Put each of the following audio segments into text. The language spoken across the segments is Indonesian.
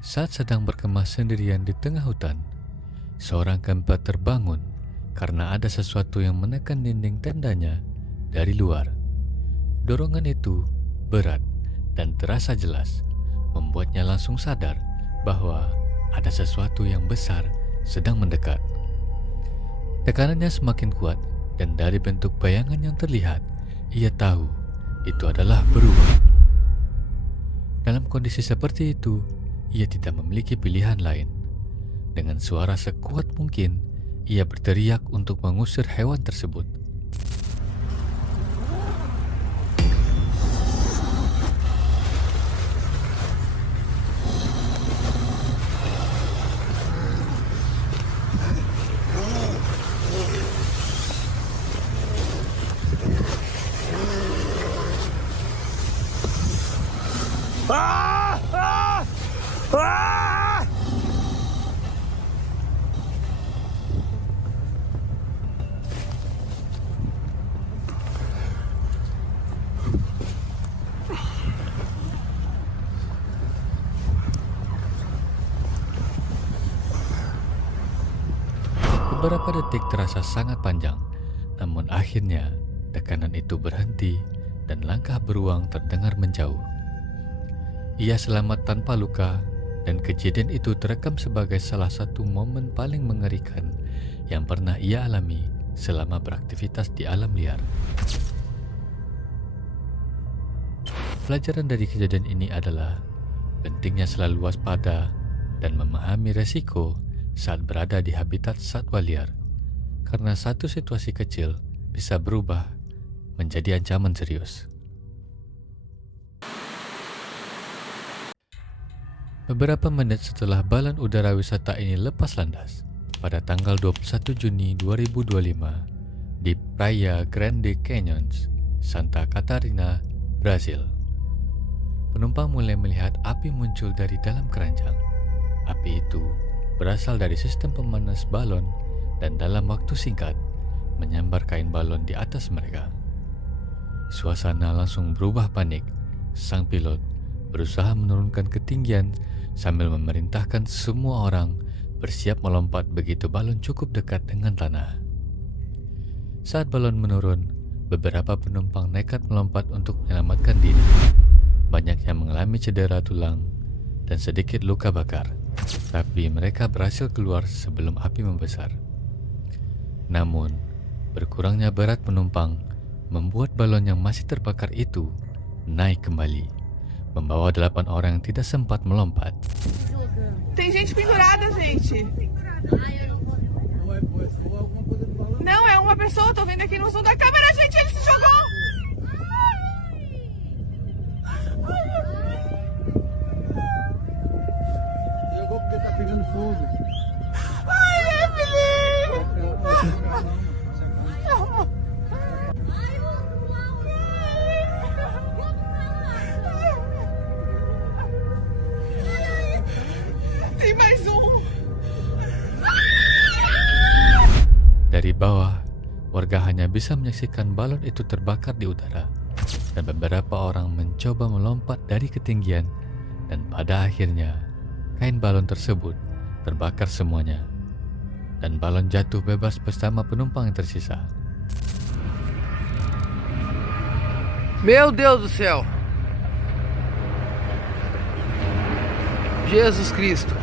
Saat sedang berkemah sendirian di tengah hutan, seorang kembar terbangun karena ada sesuatu yang menekan dinding tendanya dari luar. Dorongan itu berat dan terasa jelas, membuatnya langsung sadar bahwa ada sesuatu yang besar sedang mendekat. Tekanannya semakin kuat, dan dari bentuk bayangan yang terlihat, ia tahu itu adalah beruang. Dalam kondisi seperti itu, ia tidak memiliki pilihan lain. Dengan suara sekuat mungkin, ia berteriak untuk mengusir hewan tersebut. Beberapa detik terasa sangat panjang, namun akhirnya tekanan itu berhenti dan langkah beruang terdengar menjauh. Ia selamat tanpa luka, dan kejadian itu terekam sebagai salah satu momen paling mengerikan yang pernah ia alami selama beraktivitas di alam liar. Pelajaran dari kejadian ini adalah pentingnya selalu waspada dan memahami resiko saat berada di habitat satwa liar, karena satu situasi kecil bisa berubah menjadi ancaman serius. Beberapa menit setelah balon udara wisata ini lepas landas, pada tanggal 21 Juni 2025 di Praia Grande Canyons, Santa Catarina, Brasil. Penumpang mulai melihat api muncul dari dalam keranjang. Api itu berasal dari sistem pemanas balon dan dalam waktu singkat menyambar kain balon di atas mereka. Suasana langsung berubah panik. Sang pilot berusaha menurunkan ketinggian sambil memerintahkan semua orang bersiap melompat begitu balon cukup dekat dengan tanah. Saat balon menurun, beberapa penumpang nekat melompat untuk menyelamatkan diri. Banyak yang mengalami cedera tulang dan sedikit luka bakar, tapi mereka berhasil keluar sebelum api membesar. Namun, berkurangnya berat penumpang membuat balon yang masih terbakar itu naik kembali, membawa 8 orang yang tidak sempat melompat. Tem gente pendurada, gente. Não, é uma pessoa, tô vendo aqui no zoom da câmera, gente, ele se jogou. Jogou porque tá pegando fogo. Ai, Evelyn! Tem mais um. Dari bawah, warga hanya bisa menyaksikan balon itu terbakar di udara, dan beberapa orang mencoba melompat dari ketinggian, dan pada akhirnya kain balon tersebut terbakar semuanya, dan balon jatuh bebas bersama penumpang yang tersisa. Meu Deus do céu! Jesus Cristo!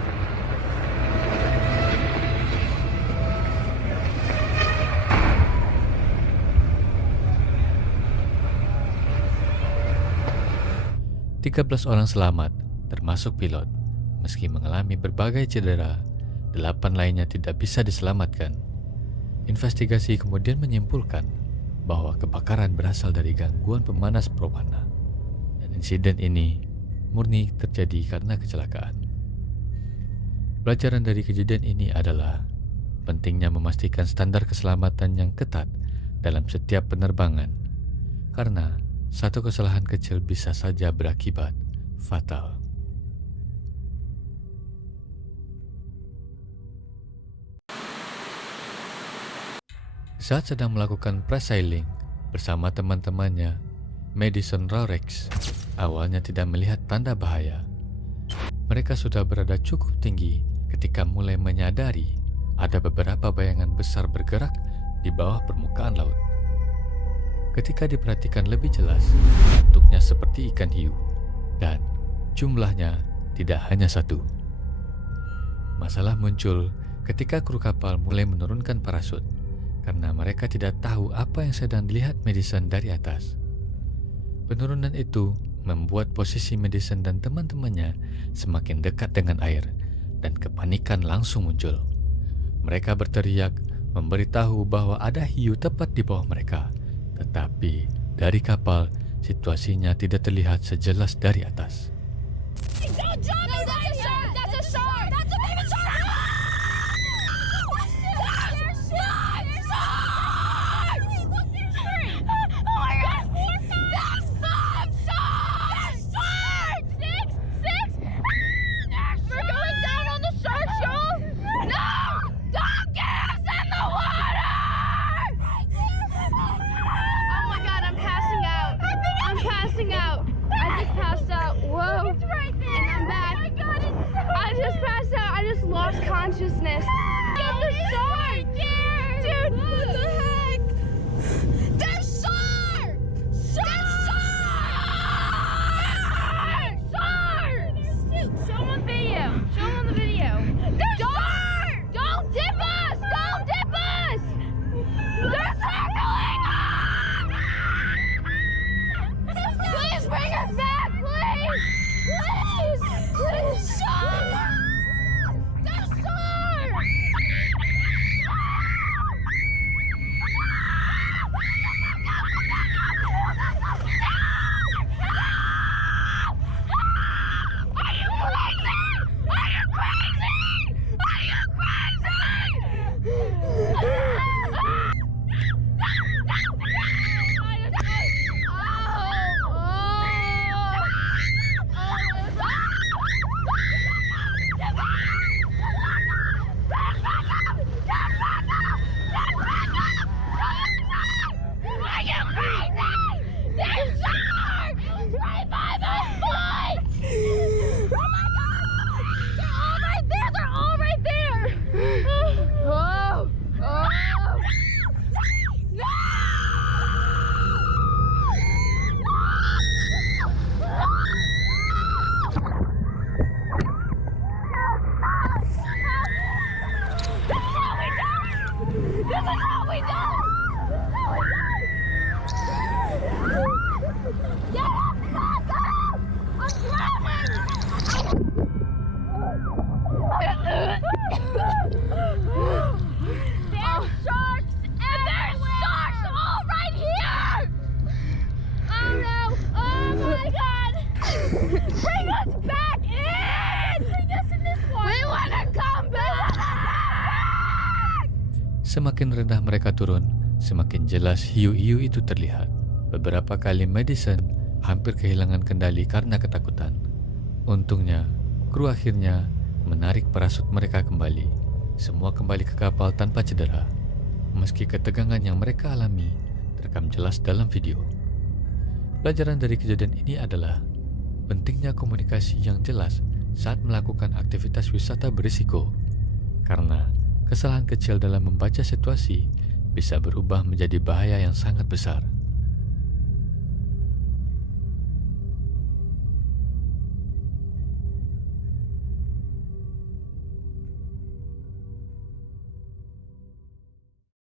Tiga 13 orang selamat, termasuk pilot. Meski mengalami berbagai cedera, 8 lainnya tidak bisa diselamatkan. Investigasi kemudian menyimpulkan bahwa kebakaran berasal dari gangguan pemanas propana, dan insiden ini murni terjadi karena kecelakaan. Pelajaran dari kejadian ini adalah pentingnya memastikan standar keselamatan yang ketat dalam setiap penerbangan, karena satu kesalahan kecil bisa saja berakibat fatal. Saat sedang melakukan presailing bersama teman-temannya, Madison Rorex awalnya tidak melihat tanda bahaya. Mereka sudah berada cukup tinggi ketika mulai menyadari ada beberapa bayangan besar bergerak di bawah permukaan laut. Ketika diperhatikan lebih jelas, bentuknya seperti ikan hiu dan jumlahnya tidak hanya satu. Masalah muncul ketika kru kapal mulai menurunkan parasut karena mereka tidak tahu apa yang sedang dilihat Madison dari atas. Penurunan itu membuat posisi Madison dan teman-temannya semakin dekat dengan air dan kepanikan langsung muncul. Mereka berteriak memberitahu bahwa ada hiu tepat di bawah mereka, tetapi dari kapal situasinya tidak terlihat sejelas dari atas. Consciousness. Get the shark! Dude, what the heck? There's shark! Shark! Show them the video. Show them the video. There's shark! Don't dip us! Don't dip us! They're circling us! Please bring us back, please! Please! Please, shark! Bring us back in! Bring us in this one! We wanna come back! Semakin rendah mereka turun, semakin jelas hiu-hiu itu terlihat. Beberapa kali Madison hampir kehilangan kendali karena ketakutan. Untungnya, kru akhirnya menarik parasut mereka kembali. Semua kembali ke kapal tanpa cedera. Meski ketegangan yang mereka alami terekam jelas dalam video. Pelajaran dari kejadian ini adalah pentingnya komunikasi yang jelas saat melakukan aktivitas wisata berisiko. Karena kesalahan kecil dalam membaca situasi bisa berubah menjadi bahaya yang sangat besar.